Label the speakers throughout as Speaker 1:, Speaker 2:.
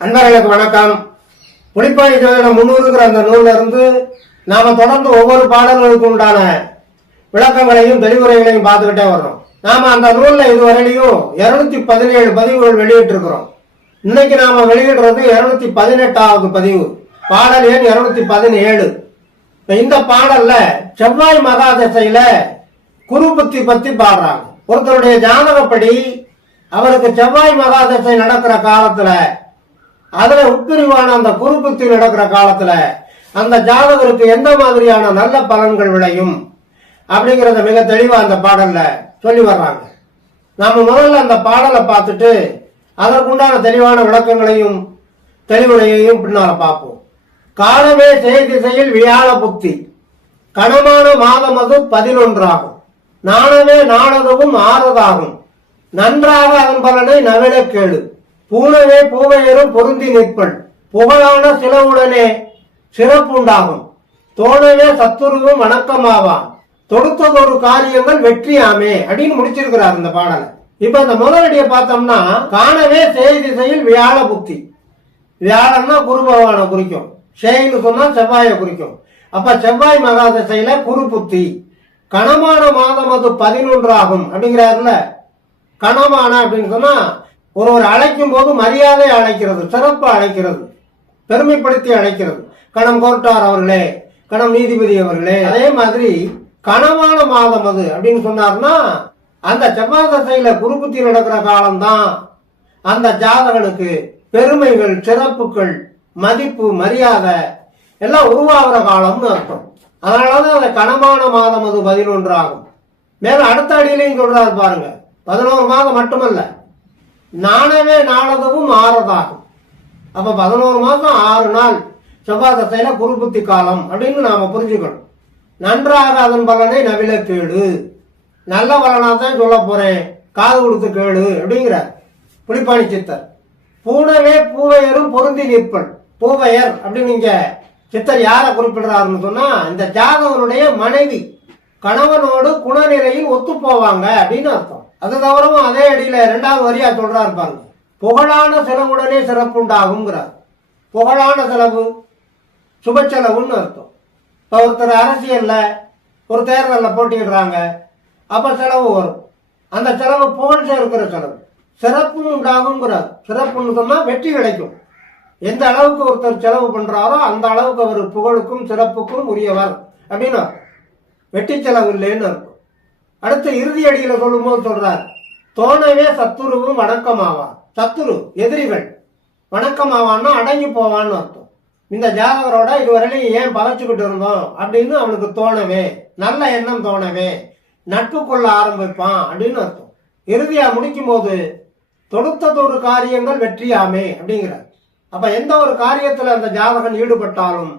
Speaker 1: அன்பர்களுக்கு வணக்கம். புலிப்பாணி ஜோதிடம் முன்னூறுங்கிற அந்த நூல்ல இருந்து நாம தொடர்ந்து ஒவ்வொரு பாடல்களுக்கு உண்டான விளக்கங்களையும் தெளிவுரைகளையும் பார்த்துக்கிட்டே வர்றோம். நாம அந்த நூல்ல இதுவரையிலையும் இருநூத்தி பதினேழு பதிவுகள் வெளியிட்டு இருக்கிறோம் இன்னைக்கு நாம வெளியிடுறது இருநூத்தி பதினெட்டாவது பதிவு. பாடல் எண் இருநூத்தி பதினேழு. இந்த பாடல்ல செவ்வாய் மகாதசையில குரு புத்தி பத்தி பாடுறாங்க. ஒருத்தருடைய ஜாதகப்படி அவருக்கு செவ்வாய் மகாதசை நடக்கிற காலத்துல அதுல உட்பிரிவான அந்த குரு புத்தி நடக்கிற காலத்துல அந்த ஜாதகருக்கு எந்த மாதிரியான நல்ல பலன்கள் விளையும் அப்படிங்கறத மிக தெளிவா அந்த பாடல்ல சொல்லி வர்றாங்க. நாம முதல்ல அந்த பாடலை பார்த்துட்டு அதற்குண்டான தெளிவான விளக்கங்களையும் தெளிவுரையையும் பின்னால பார்ப்போம். காலமே செய் திசையில் வியாழ புத்தி. கனமான மாதம் அது பதினொன்றாகும். நாணமே நாணதுவும் ஆறதாகும். நன்றாக அதன் பலனை நவிழ கேடு. பூனவே பூவையரும் பொருந்தி நிற்பள். புகழான சிலவுடனே சிறப்புண்டாகும். தோணவே சத்துருவும் வணக்கமாவான் தொடுத்ததொரு காரியங்கள் வெற்றியாமே அப்படின்னு முடிச்சிருக்கிறார் இந்த பாடலை. இப்ப இந்த முதலடியை பார்த்தோம்னா காணவே செய் திசையில் வியாழ புத்தி. வியாழன்னா குரு பகவானை குறிக்கும். செயின்னு சொன்னா செவ்வாயை குறிக்கும். அப்ப செவ்வாய் மகா திசையில குரு புத்தி. கணமான மாதம் அது பதினொன்று ஆகும் அப்படிங்கிறாருல கணமான அப்படின்னு சொன்னா ஒருவர் அழைக்கும் போது மரியாதை அழைக்கிறது சிறப்பு அழைக்கிறது பெருமைப்படுத்தி அழைக்கிறது. கணம் கோர்ட்டார் அவர்களே கணம் நீதிபதி அவர்களே அதே மாதிரி கனமான மாதம் அது அப்படின்னு சொன்னார்னா அந்த செவ்வாய் தசையில குருபுத்தி நடக்கிற காலம்தான். அந்த ஜாதகனுக்கு பெருமைகள் சிறப்புகள் மதிப்பு மரியாதை எல்லாம் உருவாகிற காலம்னு அர்த்தம். அதனாலதான் அந்த கனமான மாதம் அது பதினொன்று ஆகும் மேலும் அடுத்த அடியிலையும் சொல்றாரு பாருங்க பதினோரு மாதம் மட்டுமல்ல நாணவே நாளதுவும் ஆறதாகும். அப்ப பதினோரு மாசம் ஆறு நாள் செவ்வாய் தசையில குருபுத்தி காலம் அப்படின்னு நாம புரிஞ்சுக்கணும். நன்றாக அதன் பலனை நவில கேடு. நல்ல பலனா தான் சொல்ல போறேன். காது கொடுத்து கேடு அப்படிங்கிறார். புலிப்பாணி சித்தர். பூனவே பூவையரும் பொருந்தி நிற்பன். பூவையர் அப்படின்னு இங்க சித்தர் யாரை குறிப்பிடுறாருன்னு சொன்னா இந்த ஜாதகனுடைய மனைவி கணவனோடு குணநிலையில் ஒத்து போவாங்க அப்படின்னு அர்த்தம். அது தவிரவும் அதே அடியில் ரெண்டாவது வரியா சொல்றா இருப்பாங்க புகழான செலவுடனே சிறப்பு உண்டாகுங்கிறார் புகழான செலவு சுப செலவுன்னு அர்த்தம். இப்போ ஒருத்தர் அரசியலில் ஒரு தேர்தலில் போட்டிடுறாங்க அப்போ செலவு வரும். அந்த செலவு புகழ் சேர்க்கிற செலவு. சிறப்பும் உண்டாகுங்கிறார். சிறப்புன்னு சொன்னால் வெற்றி கிடைக்கும். எந்த அளவுக்கு ஒருத்தர் செலவு பண்ணுறாரோ அந்த அளவுக்கு அவர் புகழுக்கும் சிறப்புக்கும் உரியவர். அப்படின்னா வெட்டி செலவு இல்லைன்னு இருக்கும் அடுத்து இறுதி அடியில சொல்லும்போது சொல்றார் தோணவே சத்துருவும் வணக்கமாவான் சத்துரு எதிரிகள். வணக்கமாவான்னா அடங்கி போவான்னு அர்த்தம். இந்த ஜாதகரோட இதுவரையிலையும் ஏன் பகைச்சுக்கிட்டு இருந்தோம்? அப்படின்னு அவனுக்கு தோணவே நல்ல எண்ணம் தோணவே நட்பு கொள்ள ஆரம்பிப்பான் அப்படின்னு அர்த்தம். இறுதியா முடிக்கும் போது தொடுத்ததொரு காரியங்கள் வெற்றியாமே அப்படிங்கிறார். அப்ப எந்த ஒரு காரியத்துல அந்த ஜாதகன் ஈடுபட்டாலும்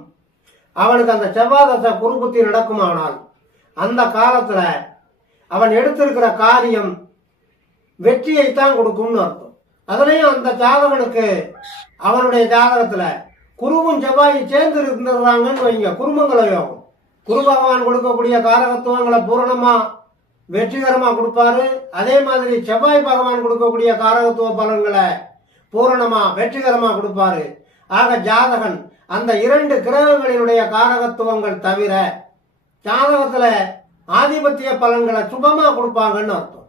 Speaker 1: அவனுக்கு அந்த செவ்வாதச குறுபுத்தி நடக்குமானால் அந்த காலத்துல அவன் எடுத்திருக்கிற காரியம் வெற்றியைத்தான் கொடுக்கும்னு அர்த்தம். அதுலயும் அந்த ஜாதகனுக்கு அவனுடைய ஜாதகத்துல குருவும் செவ்வாயும் சேர்ந்து இருந்துடுறாங்கன்னு வைங்க. குருமங்கல யோகம். குரு பகவான் கொடுக்கக்கூடிய காரகத்துவங்களை பூரணமா வெற்றிகரமா கொடுப்பாரு. அதே மாதிரி செவ்வாய் பகவான் கொடுக்கக்கூடிய காரகத்துவ பலன்களை பூரணமா வெற்றிகரமா கொடுப்பாரு. ஆக ஜாதகன் அந்த இரண்டு கிரகங்களினுடைய காரகத்துவங்கள் தவிர ஜாதகத்துல ஆதிபத்திய பலன்களை சுபமா கொடுப்பாங்கன்னு அர்த்தம்.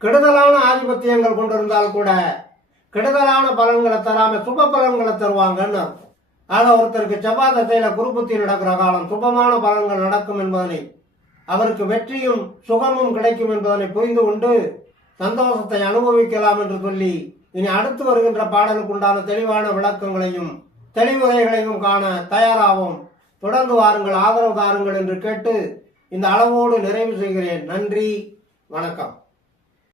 Speaker 1: கெடுதலான ஆதிபத்தியங்கள் கொண்டிருந்தால் கூட கெடுதலான பலன்களை தராம சுப பலன்களை தருவாங்கன்னு அர்த்தம். ஆக ஒருத்தருக்கு செவ்வாய் தசையில குருபுத்தி நடக்கிற காலம் சுபமான பலன்கள் நடக்கும் என்பதனை அவருக்கு வெற்றியும் சுகமும் கிடைக்கும் என்பதனை புரிந்து கொண்டு சந்தோஷத்தை அனுபவிக்கலாம் என்று சொல்லி இனி அடுத்து வருகின்ற பாடலுக்கு உண்டான தெளிவான விளக்கங்களையும் தெளிவுரைகளையும் காண தயாராகும் தொடர்ந்து வாருங்கள் ஆதரவு தாருங்கள் என்று கேட்டு இந்த அளவோடு நிறைவு செய்கிறேன். நன்றி. வணக்கம்.